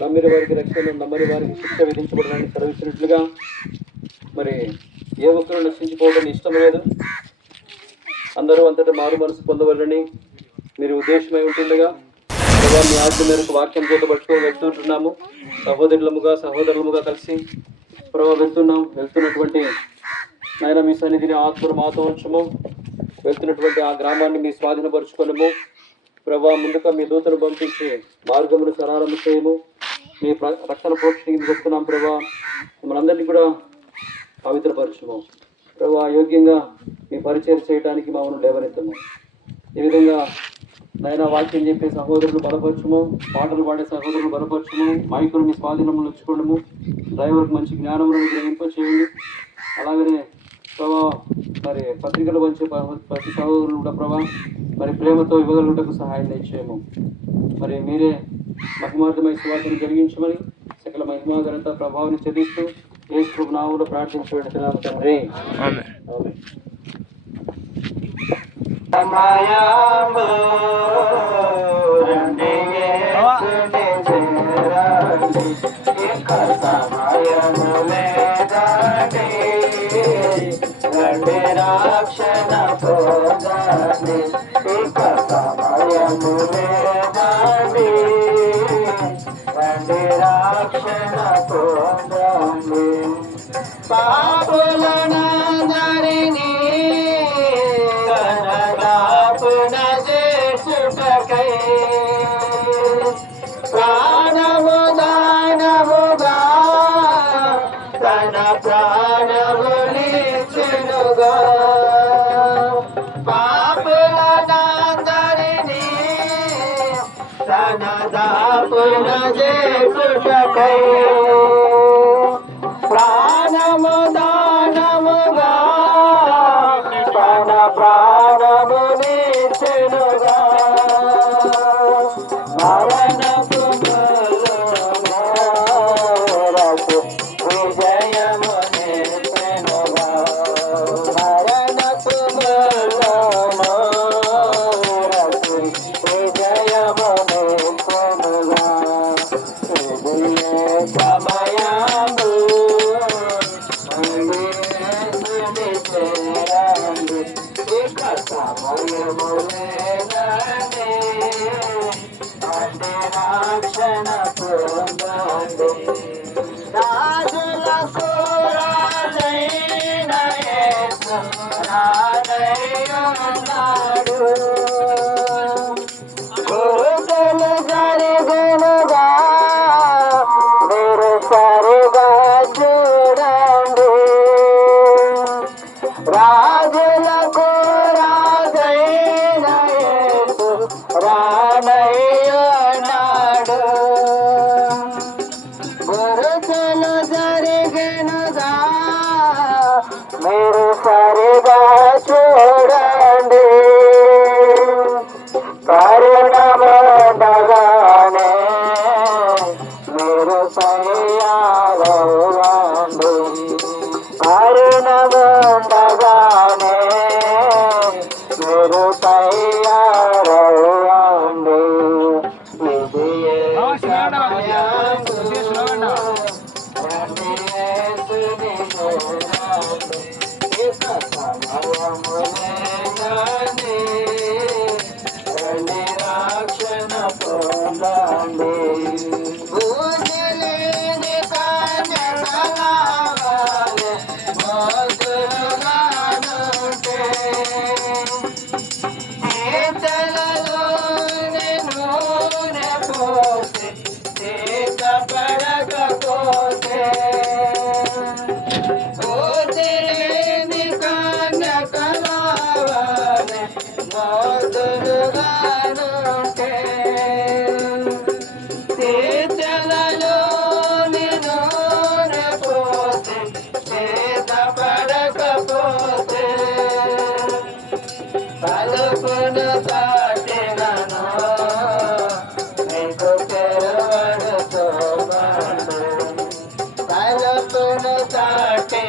నమ్మిన వారికి రక్షణ నమ్మని వారికి శిక్ష విధించబడడానికి సెలవిచ్చినట్లుగా మరి ఏ ఒక్కరు నశించుకోవడం ఇష్టం లేదు. అందరూ అంతటా మారు మనసు పొందవాలని మీరు ఉద్దేశమై ఉంటుండగా ప్రభావ మీ ఆజ్ఞ మేరకు వాక్యం చేత పట్టుకొని వెళ్తుంటున్నాము. సహోదరులముగా సహోదరులముగా కలిసి ప్రభావ వెళ్తున్నాం. వెళ్తున్నటువంటి నాయన మీ సన్నిధిని ఆత్మను మాతో ఉంచము. వెళ్తున్నటువంటి ఆ గ్రామాన్ని మీ స్వాధీనపరుచుకొనము. ప్రభా ముందుగా మీ దూతను పంపించి మార్గమును సరారము చేయము. మీ ప్ర- రక్షణ ప్రోక్షణకి చెప్తున్నాం ప్రభా. మనందరినీ కూడా పవిత్రపరచుము. ప్రభా యోగ్యంగా మీ పరిచయం చేయడానికి మమ్మల్ని లేవనెత్తము. ఈ విధంగా నైనా వాక్యం చెప్పే సహోదరులు బలపరచము పాటలు పాడే సహోదరులు బలపరచము మైకులు మీ స్వాధీనంలో ఉంచుకోవడము డ్రైవర్కి మంచి జ్ఞానం గ్రహింప చేయండి అలాగనే ప్రభా మరి పత్రికలు పంచే ప్రతి సహోదరులు కూడా ప్రభా మరి ప్రేమతో ఇవ్వగలుగుటకు సహాయం చేయము మరి మీరే మహిమార్థమై సువాసన జరిగించమని సకల మహిమా ఘనత ప్రభావాన్ని చెల్లిస్తూ ఏ నామంలో ప్రార్థించబడుతున్నాము తండ్రి. సమయము రండి సమయము లేదండి. రండి రక్షణ పొందండి. ఇక సమయము లేదండి. రక్షణ పొందండి పాపులనందరినీ go.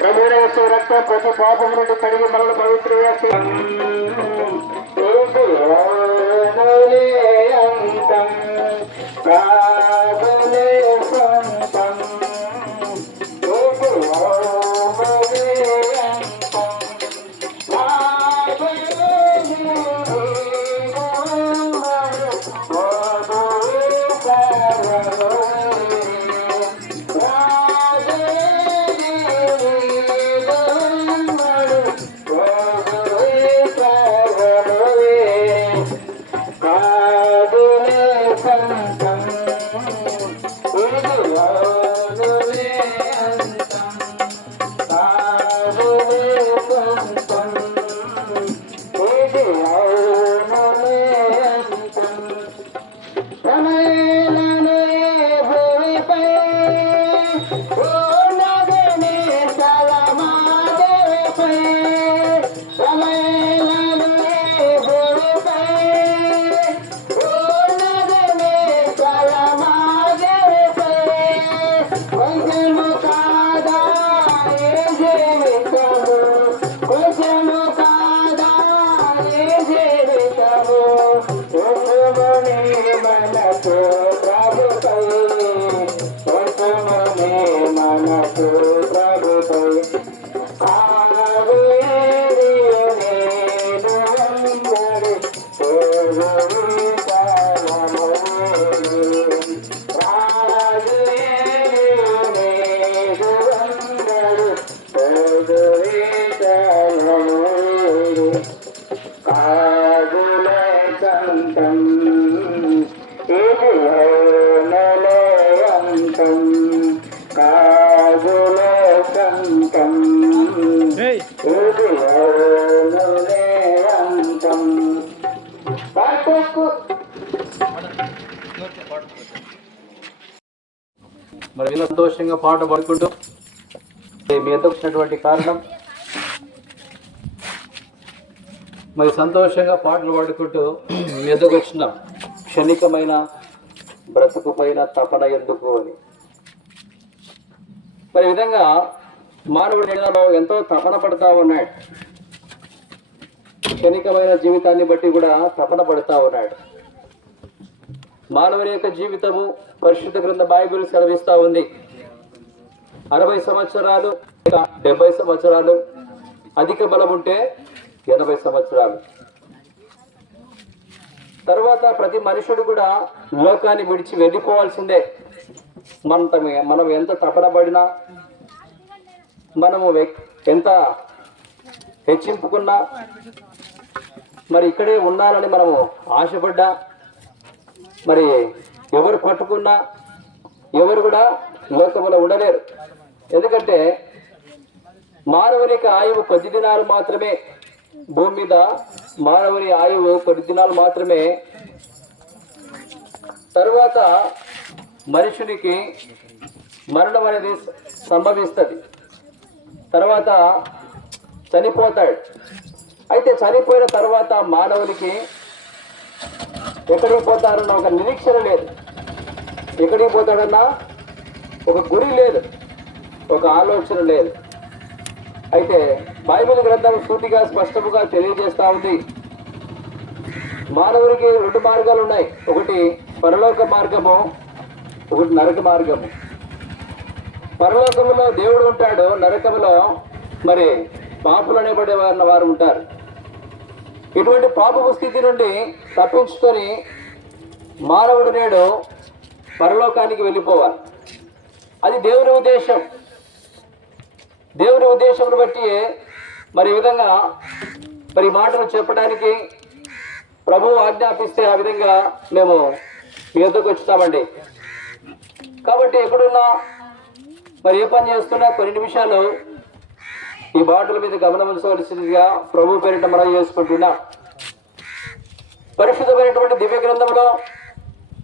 ప్రభుత్వ రక్తం ప్రతి పాపం నుండి కడిగి మనల్ని పవిత్రంగా సంతోషంగా పాట పాడుకుంటూ మీ వచ్చినటువంటి కారణం. మరి సంతోషంగా పాటలు పాడుకుంటూ మీ వచ్చిన క్షణికమైన బ్రతుకు పైన తపన ఎందుకు అని. మరి ఈ విధంగా మానవుడి ఎంతో తపన పడతా ఉన్నాడు. క్షణికమైన జీవితాన్ని బట్టి కూడా తపన పడుతూ ఉన్నాడు. మానవుని యొక్క జీవితము పరిశుద్ధ గ్రంథ బైబిల్ సెలవిస్తూ ఉంది. అరవై సంవత్సరాలు డెబ్బై సంవత్సరాలు అధిక బలం ఉంటే ఎనభై సంవత్సరాలు. తర్వాత ప్రతి మనుషుడు కూడా లోకాన్ని విడిచి వెళ్ళిపోవాల్సిందే. మనం తమ- మనం ఎంత తపన పడినా మనము ఎంత హెచ్చింపుకున్నా మరి ఇక్కడే ఉండాలని మనము ఆశపడ్డా మరి ఎవరు పట్టుకున్నా ఎవరు కూడా లోకంలో ఉండలేరు. ఎందుకంటే మానవుని ఆయువు కొద్ది దినాలు మాత్రమే భూమి మీద మానవుని ఆయువు కొద్ది దినాలు మాత్రమే. తరువాత మనుషునికి మరణం అనేది సంభవిస్తుంది. తర్వాత చనిపోతాడు. అయితే చనిపోయిన తర్వాత మానవునికి ఎక్కడికి పోతారన్న ఒక నిరీక్షణ లేదు. ఎక్కడికి పోతాడన్నా ఒక గురి లేదు. ఒక ఆలోచన లేదు. అయితే బైబిల్ గ్రంథం సూటిగా స్పష్టముగా తెలియజేస్తూ ఉంది. మానవుడికి రెండు మార్గాలు ఉన్నాయి. ఒకటి పరలోక మార్గము ఒకటి నరక మార్గము. పరలోకములో దేవుడు ఉంటాడు నరకములో మరి పాపులు అనేబడే వారిన వారు ఉంటారు. ఇటువంటి పాపపు స్థితి నుండి తప్పించుకొని మానవుడు నేడు పరలోకానికి వెళ్ళిపోవాలి. అది దేవుని ఉద్దేశం. దేవుని ఉద్దేశంను బట్టి మరి ఈ విధంగా మరి మాటలు చెప్పడానికి ప్రభువు ఆజ్ఞాపిస్తే ఆ విధంగా మేము మీ ఎద్దకు వచ్చుతామండి. కాబట్టి ఎక్కడున్నా మరి ఏ పని చేస్తున్నా కొన్ని నిమిషాలు ఈ బాటల మీద గమనించవలసిందిగా ప్రభు పేరిట మనం చేసుకుంటున్నాం. పరిశుద్ధమైనటువంటి దివ్య గ్రంథంలో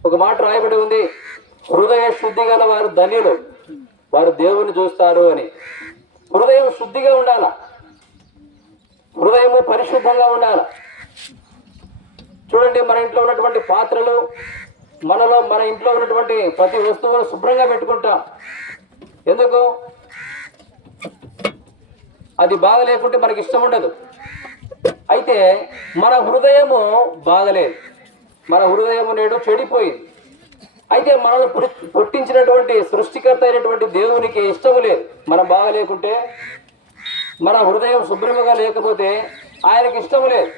ఒక మాట రాయబడి ఉంది. హృదయ శుద్ధి గల వారు ధన్యులు వారు దేవుని చూస్తారు అని. హృదయం శుద్ధిగా ఉండాల? హృదయము పరిశుద్ధంగా ఉండాల? చూడండి మన ఇంట్లో ఉన్నటువంటి పాత్రలు మనలో మన ఇంట్లో ఉన్నటువంటి ప్రతి వస్తువును శుభ్రంగా పెట్టుకుంటాం. ఎందుకు? అది బాగా లేకుంటే మనకి ఇష్టం ఉండదు. అయితే మన హృదయము బాగలేదు మన హృదయము నేడు చెడిపోయింది. అయితే మనల్ని పుట్టించినటువంటి సృష్టికర్త అయినటువంటి దేవునికి ఇష్టము లేదు. మనం బాగలేకుంటే మన హృదయం శుభ్రముగా లేకపోతే ఆయనకి ఇష్టము లేదు.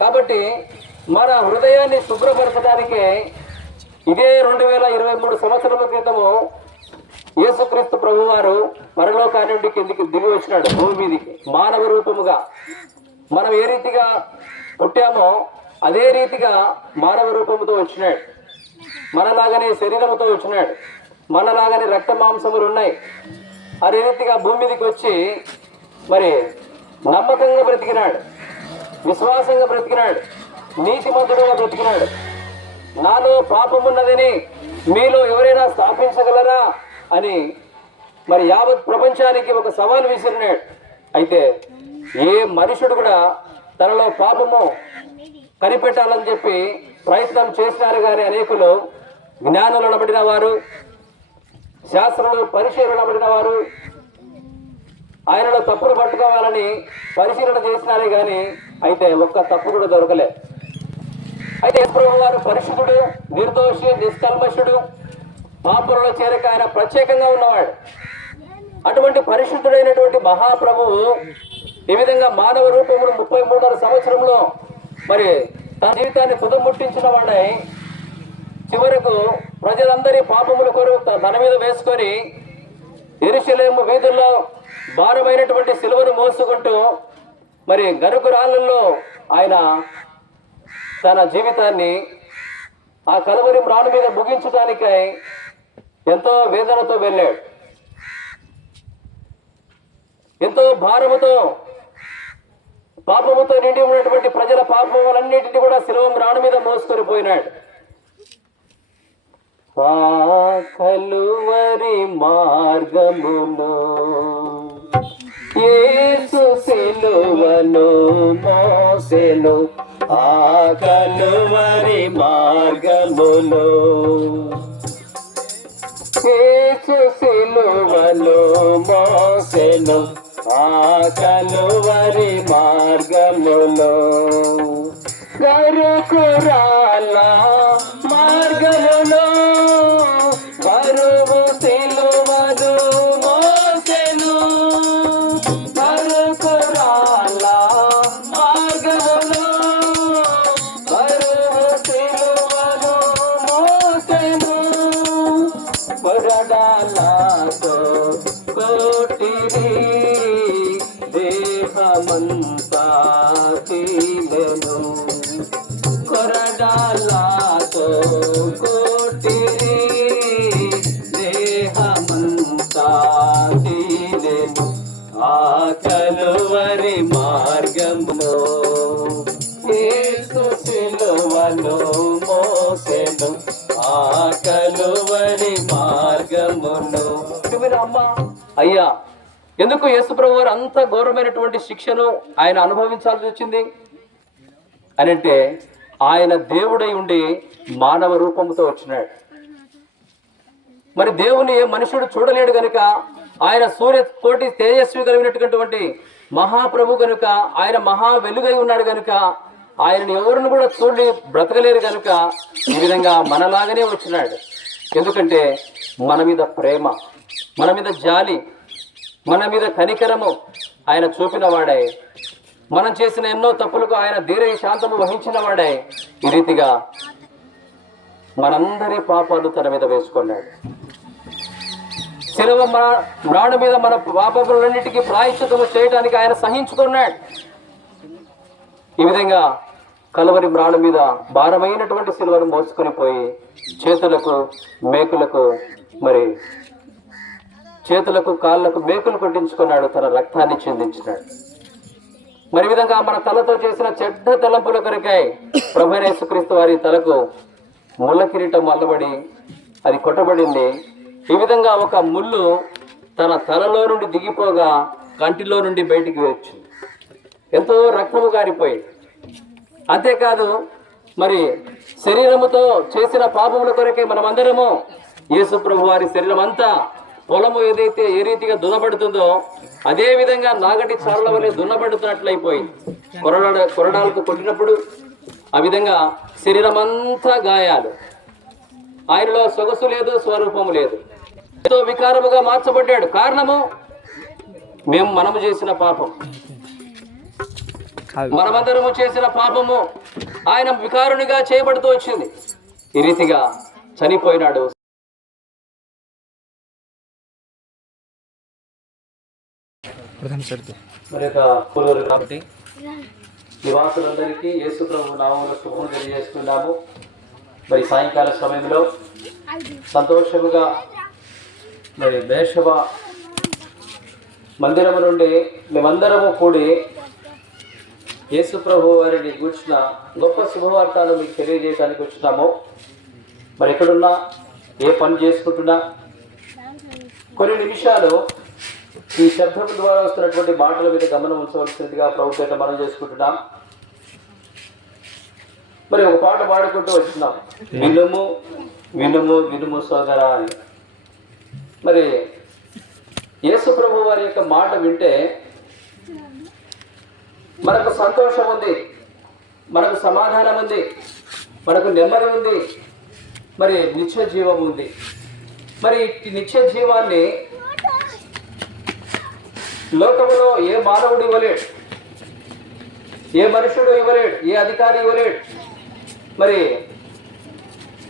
కాబట్టి మన హృదయాన్ని శుభ్రపరచడానికే ఇదే రెండు వేల ఇరవై మూడు సంవత్సరాల క్రితము యేసుక్రీస్తు ప్రభువారు పరలోకాన్ని నుండి కిందికి దిగి వచ్చినాడు. భూమి మీదికి మానవ రూపముగా. మనం ఏ రీతిగా పుట్టామో అదే రీతిగా మానవ రూపముతో వచ్చినాడు. మనలాగానే శరీరముతో వచ్చినాడు. మనలాగానే రక్త మాంసములు ఉన్నాయి. అదే రీతిగా భూమి మీదకి వచ్చి మరి నమ్మకంగా బ్రతికినాడు. విశ్వాసంగా బ్రతికినాడు. నీతిమంతుడుగా బ్రతికినాడు. నాలో పాపం ఉన్నదని మీలో ఎవరైనా స్థాపించగలరా అని మరి యావత్ ప్రపంచానికి ఒక సవాల్ విసిరినాడు. అయితే ఏ మనుషుడు కూడా తనలో పాపము కనిపెట్టాలని చెప్పి ప్రయత్నం చేసినారు కానీ అనేకులు జ్ఞానులు అనబడిన వారు శాస్త్రంలో పరిశీలన పడిన వారు ఆయనలో తప్పులు పట్టుకోవాలని పరిశీలన చేసినారే కానీ అయితే ఒక్క తప్పు కూడా దొరకలే. అయితే ప్రభు వారు పరిశుద్ధుడు నిర్దోషి నిష్కల్మషుడు పాపులలో చేరక ఆయన ప్రత్యేకంగా ఉన్నవాడు. అటువంటి పరిశుద్ధుడైనటువంటి మహాప్రభువు ఈ విధంగా మానవ రూపంలో ముప్పై మూడున్నర సంవత్సరంలో మరి తన జీవితాన్ని కుదముట్టించిన వాడై చివరకు ప్రజలందరి పాపముల కొరకు తన మీద వేసుకొని ఇరుషులేము వీధుల్లో భారమైనటువంటి సిలువను మోసుకుంటూ మరి గరుకు రాళ్ళల్లో ఆయన తన జీవితాన్ని ఆ కలవరి రాణు మీద ముగించడానికై ఎంతో వేదనతో వెళ్ళాడు. ఎంతో భారముతో పాపముతో నిండి ఉన్నటువంటి ప్రజల పాపములన్నిటిని కూడా శిలవం రాణి మీద మోసుకొని పోయినాడు. ఆ కలువరి మార్గములో యేసు సిలువను మోసెను. ఆ కలువరి మార్గములో ఏసు సిలువను మోసెను. ఆ కలువరి మార్గములో గరుకురాల మోసెను ఆ కలువరి మార్గమును. అమ్మ అయ్యా ఎందుకు యేసుప్రభు వారు అంత ఘోరమైనటువంటి శిక్షను ఆయన అనుభవించాల్సి వచ్చింది? అని అంటే ఆయన దేవుడై ఉండి మానవ రూపంతో వచ్చినాడు. మరి దేవుని ఏ మనుషుడు చూడలేడు గనుక ఆయన సూర్య కోటి తేజస్వి కలిగినటువంటి మహాప్రభు గనుక ఆయన మహా వెలుగై ఉన్నాడు గనుక ఆయనను ఎవరిని కూడా చూడి బ్రతకలేరు కనుక ఈ విధంగా మనలాగానే వచ్చినాడు. ఎందుకంటే మన మీద ప్రేమ మన మీద జాలి మన మీద కనికరము ఆయన చూపిన వాడే. మనం చేసిన ఎన్నో తప్పులకు ఆయన ధీర శాంతము వహించిన వాడే. ఈ రీతిగా మనందరి పాపాలు తన మీద వేసుకున్నాడు. శిలవ మన మ్రాడు మీద మన పాపములన్నిటికీ ప్రాయశ్చితము చేయడానికి ఆయన సహించుకున్నాడు. ఈ విధంగా కలవరి మ్రాడు మీద భారమైనటువంటి శిలువను మోసుకొని పోయి చేతులకు మేకులకు మరి చేతులకు కాళ్ళకు మేకులు కొట్టించుకున్నాడు. తన రక్తాన్ని చెందించినాడు. మరి ఈ విధంగా మన తలతో చేసిన చెడ్డ తలంపుల కొరకై ప్రభు యేసుక్రీస్తు వారి తలకు ముళ్ళ కిరీటం అల్లబడి అది కొట్టబడింది. ఈ విధంగా ఒక ముళ్ళు తన తలలో నుండి దిగిపోగా కంటిలో నుండి బయటికి వచ్చింది. ఎంతో రక్తము కారిపోయింది అంతేకాదు మరి శరీరముతో చేసిన పాపముల కొరకే మనమందరము యేసు ప్రభు వారి శరీరం అంతా పొలము ఏదైతే ఏ రీతిగా దున్నబడుతుందో అదే విధంగా నాగటి చారల వలె దున్నబడుతున్నట్లయిపోయింది కొరడాల కొరడాలకు కొట్టినప్పుడు ఆ విధంగా శరీరం అంతా గాయాలు. ఆయనలో సొగసు లేదు స్వరూపము లేదు. ఎంతో వికారముగా మార్చబడ్డాడు. కారణము మేము మనము చేసిన పాపం. మనమందరము చేసిన పాపము ఆయన వికారునిగా చేయబడుతూ వచ్చింది. ఈ రీతిగా చనిపోయినాడు. మరి యొక్క పూర్వరు కాబట్టి నివాసులందరికీ యేసు ప్రభు నామంలో శుభములు తెలియజేస్తున్నాము. మరి సాయంకాల సమయంలో సంతోషముగా మరి మేషవ మందిరము నుండి మేమందరము కూడి యేసుప్రభు వారిని గూర్చిన గొప్ప శుభవార్తను మీకు తెలియజేయడానికి వచ్చినాము మరి ఎక్కడున్నా ఏ పని చేసుకుంటున్నా కొన్ని నిమిషాలు ఈ శబ్దం ద్వారా వస్తున్నటువంటి మాటల మీద గమనం ఉంచవలసినదిగా ప్రభుత్వం మనం చేసుకుంటున్నాం. మరి ఒక పాట పాడుకుంటూ వచ్చినాం వినుము వినుము వినుము సోదరా అని. మరి యేసు ప్రభు వారి యొక్క మాట వింటే మనకు సంతోషం ఉంది మనకు సమాధానం ఉంది మనకు నెమ్మది ఉంది మరి నిత్య జీవం ఉంది. మరి ఈ నిత్య జీవాన్ని లోకంలో ఏ మానవుడు ఇవ్వలేడు ఏ మనుషుడు ఇవ్వలేడు ఏ అధికారి ఇవ్వలేడు. మరి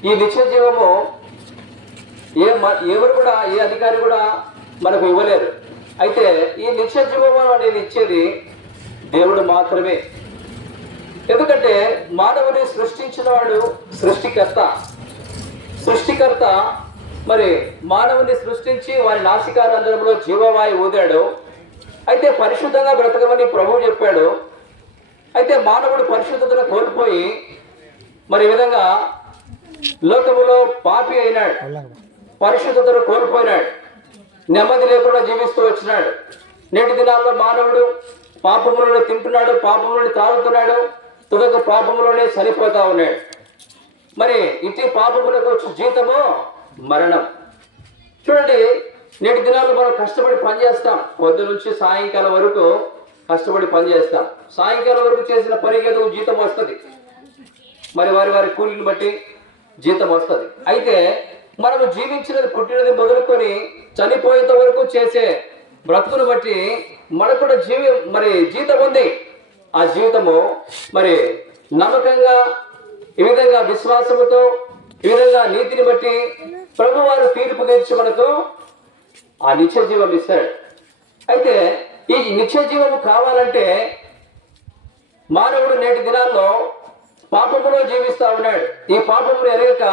ఈ నిత్య జీవము ఏ మ- ఎవరు కూడా ఏ అధికారి కూడా మనకు ఇవ్వలేరు. అయితే ఈ నిత్య జీవము అనేది ఇచ్చేది దేవుడు మాత్రమే. ఎందుకంటే మానవుని సృష్టించిన వాడు సృష్టికర్త. సృష్టికర్త మరి మానవుని సృష్టించి వారి నాసికారంధ్రంలో జీవవాయు ఊదాడు. అయితే పరిశుద్ధంగా బ్రతకమని ప్రభువు చెప్పాడు. అయితే మానవుడు పరిశుద్ధతను కోల్పోయి మరి ఈ విధంగా లోకములో పాపి అయినాడు. పరిశుద్ధతను కోల్పోయినాడు. నెమ్మది లేకుండా జీవిస్తూ వచ్చినాడు. నేటి దినాల్లో మానవుడు పాపములను తింటున్నాడు పాపములను తాగుతున్నాడు తుదకు పాపములోనే చనిపోతా ఉన్నాడు. మరి ఇటు పాపములకు వచ్చే జీతము మరణం. చూడండి నేటి దినాలు మనం కష్టపడి పనిచేస్తాం. పొద్దు నుంచి సాయంకాలం వరకు కష్టపడి పనిచేస్తాం. సాయంకాలం వరకు చేసిన పనికేదో జీతం వస్తుంది. మరి వారి వారి కూలీని బట్టి జీతం వస్తుంది. అయితే మనము జీవించినది పుట్టినది మొదలుకొని చనిపోయేంత వరకు చేసే బ్రతుకును బట్టి మనకు కూడా జీవి మరి జీతం ఉంది. ఆ జీవితము మరి నమ్మకంగా ఈ విధంగా విశ్వాసముతో ఈ విధంగా నీతిని బట్టి ప్రభువారు తీర్పు తీర్చి మనకు ఆ నిత్య జీవం ఇస్తాడు. అయితే ఈ నిత్య జీవము కావాలంటే మానవుడు నేటి దినాల్లో పాపములో జీవిస్తూ ఉన్నాడు. ఈ పాపమును ఎరగక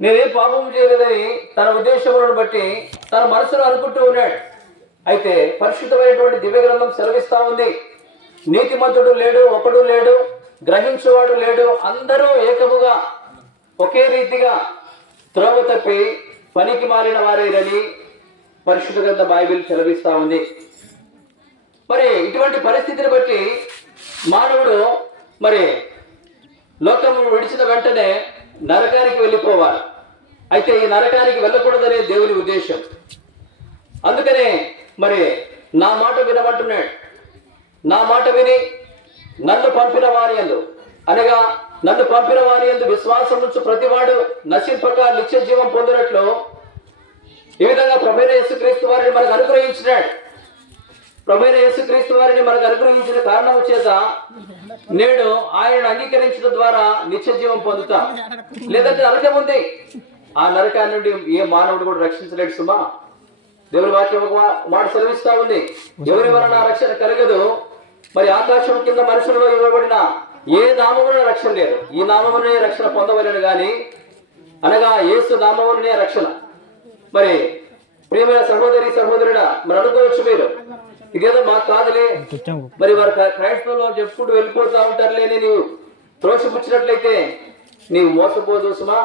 నేనేం పాపము చేయలేదని తన ఉద్దేశములను బట్టి తన మనసులో అనుకుంటూ ఉన్నాడు. అయితే పరిశుద్ధమైనటువంటి దివ్య గ్రంథం సెలవిస్తా ఉంది. నీతిమంతుడు లేడు ఒకడు లేడు గ్రహించువాడు లేడు అందరూ ఏకముగా ఒకే రీతిగా త్రోవ తప్పి పనికి మారిన వారేనని పరిశుద్ధ గ్రంథ బైబిల్ సెలవిస్తా ఉంది. మరి ఇటువంటి పరిస్థితిని బట్టి మానవుడు మరి లోకం విడిచిన వెంటనే నరకానికి వెళ్ళిపోవాలి. అయితే ఈ నరకానికి వెళ్ళకూడదనే దేవుని ఉద్దేశం. అందుకనే మరి నా మాట వినమంటున్నాడు. నా మాట విని నన్ను పంపిన వారి యందు అనగా నన్ను పంపిన వారి యందు విశ్వాసం నుంచి ప్రతివాడు నశింపక నిత్య జీవం పొందినట్లు ఈ విధంగా ప్రభైన యేసుక్రీస్తు వారిని మనకు అనుగ్రహించినాడు. ప్రభైన యేసుక్రీస్తు వారిని మనకు అనుగ్రహించిన కారణం చేత నేడు ఆయన అంగీకరించడం ద్వారా నిత్య జీవం పొందుతా. లేదంటే నరకం ఉంది. ఆ నరకాన్ని నుండి ఏ మానవుడు కూడా రక్షించలేడు సుమా. దేవుని వాక్యం ఒక మాట సెలవిస్తా ఉంది. ఎవరి వలన రక్షణ కలగదు మరి ఆకాశం కింద మనుషులలో ఇవ్వబడిన ఏ నామమున రక్షణ లేదు. ఈ నామమునే రక్షణ పొందవలను గాని అనగా ఏసు నామమునే రక్షణ. మరి ప్రియమైన సహోదరి సహోదరుడా మరి అనుకోవచ్చు మీరు ఇదేదో మాకు కాదులే. మరి వారు క్రైస్తవులు చెప్పుకుంటూ వెళ్ళిపోతా ఉంటారులే నీవు త్రోసిపుచ్చినట్లయితే నీవు మోసపోదు సుమా.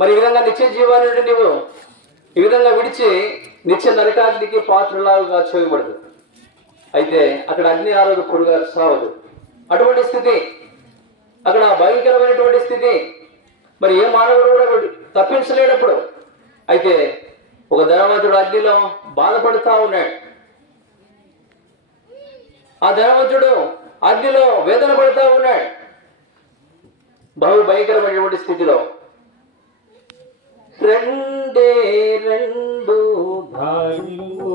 మరి ఈ విధంగా నిత్య జీవాన్ని నీవు ఈ విధంగా విడిచి నిత్య నరకాగ్నికి పాత్రలాగా చేయబడదు. అయితే అక్కడ అగ్ని ఆరోగ్య పొడుగా సావదు అటువంటి స్థితి అక్కడ భయంకరమైనటువంటి స్థితి. మరి ఏ మానవుడు కూడా తప్పించలేనప్పుడు అయితే ఒక ధనవంతుడు అగ్నిలో బాధపడుతూ ఉన్నాడు. ఆ ధనవంతుడు అగ్నిలో వేదన పడుతూ ఉన్నాడు. బహు భయంకరమైనటువంటి స్థితిలో రెండే రెండు దారులు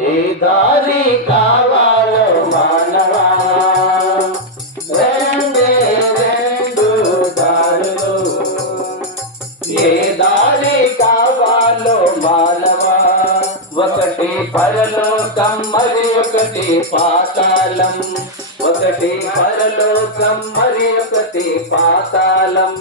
ఏ దారి కావాలో మానవా? రెండే రెండు దారులు. ఏ దారి కావాలో మానవా? ఒకటి పరలోకం మరి ఒకటి పాతాళం. ఒకటి పరలోకం మరి ఒకటి పాతాళం.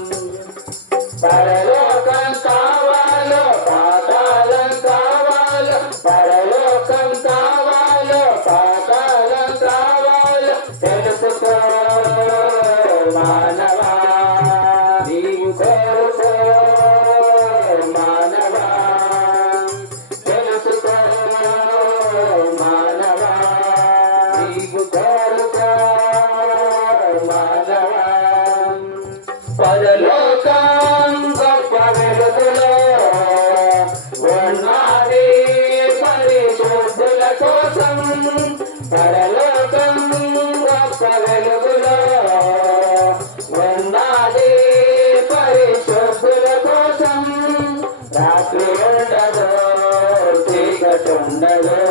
రాత్రి ఉండదు చీకటి ఉండదు.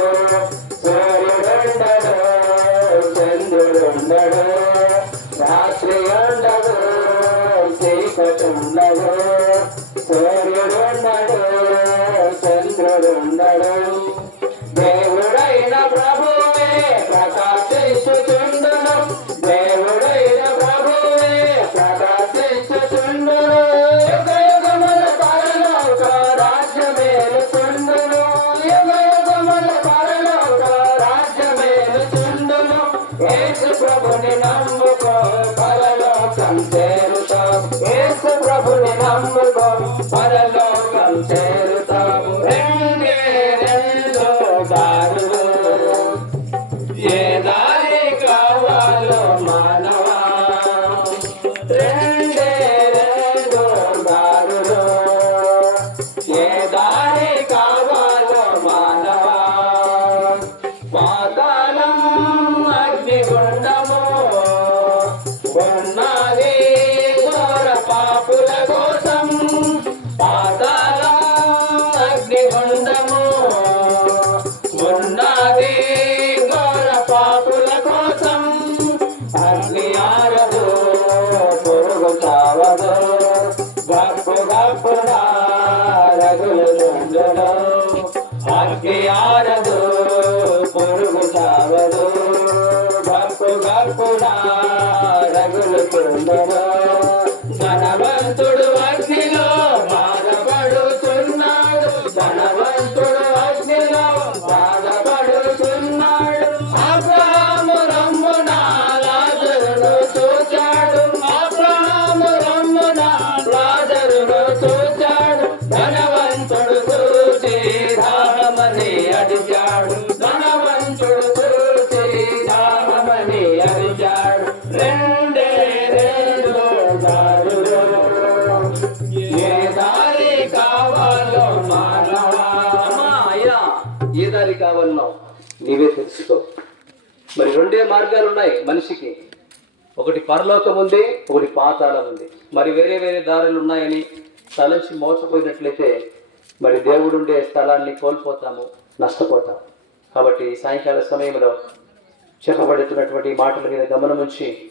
రెండే ఉన్నాయి మనిషికి. ఒకటి పరలోకం ఉంది ఒకటి పాతాళం ఉంది మరి వేరే వేరే దారులు ఉన్నాయని తలంచి మోసపోయినట్లయితే మరి దేవుడు ఉండే స్థలాన్ని కోల్పోతాము నష్టపోతాము. కాబట్టి సాయంకాల సమయంలో చెప్పబడుతున్నటువంటి మాటల మీద గమనం ఉంచి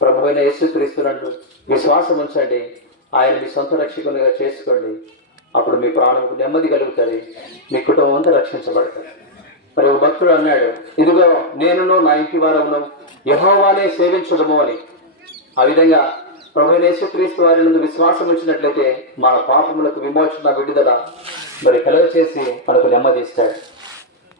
ప్రభు అయిన విశ్వాసం ఉంచండి. ఆయన మీ సొంత రక్షకునిగా చేసుకోండి. అప్పుడు మీ ప్రాణంకు నెమ్మది కలుగుతుంది. మీ కుటుంబం అంతా రక్షించబడుతుంది మరి ఒక భక్తుడు అన్నాడు ఇదిగో నేనును నా ఇంటి వారమును యహోవానే సేవించడము అని. ఆ విధంగా ప్రభు యేసుక్రీస్తు వారి నుండి విశ్వాసం ఉంచినట్లయితే మన పాపములకు విమోచన విడుదల మరి కలవ చేసి మనకు నెమ్మది ఇస్తాడు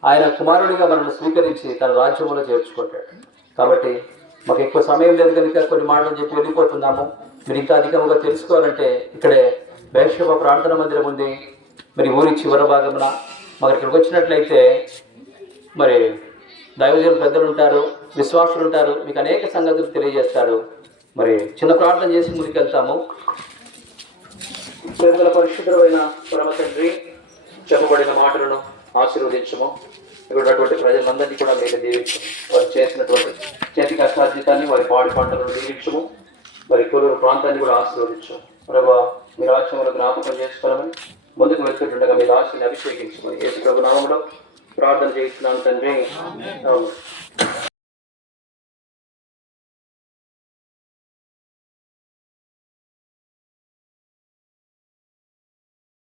ఆయన కుమారుడిగా మనల్ని స్వీకరించి తన రాజ్యంలో చేర్చుకుంటాడు. కాబట్టి మాకు ఎక్కువ సమయం లేదు కనుక కొన్ని మాటలు చెప్పి వెళ్ళిపోతున్నాము. మీరు ఇంకా అధికంగా తెలుసుకోవాలంటే ఇక్కడే వైష్ణవ ప్రార్థన మందిరం ఉంది. మరి ఊరి చివరి భాగమున మాకు ఇక్కడికి వచ్చినట్లయితే మరి దైవజనులు పెద్దలు ఉంటారు విశ్వాసులు ఉంటారు మీకు అనేక సంగతులు తెలియజేస్తారు. మరి చిన్న ప్రార్థన చేసి ముందుకెళ్తాము. ప్రేమగల పరిశుద్ధమైన పరమ తండ్రి చెప్పబడిన మాటలను ఆశీర్వదించము. ఇక్కడ ప్రజలందరినీ కూడా మీరు దీవించము వారు చేసినటువంటి చేతి కష్టార్జితాన్ని వారి పాడి పంటలను దీవించము. మరి కొలూరు ప్రాంతాన్ని కూడా ఆశీర్వదించము. ప్రభా మీ రాజ్యంలో జ్ఞాపకం చేసుకోవాలని ముందుకు వెళ్తుండగా మీ రాశిని అభిషేకించమని యేసు ప్రభు నామంలో ప్రార్థన చేస్తున్నాను తండ్రి.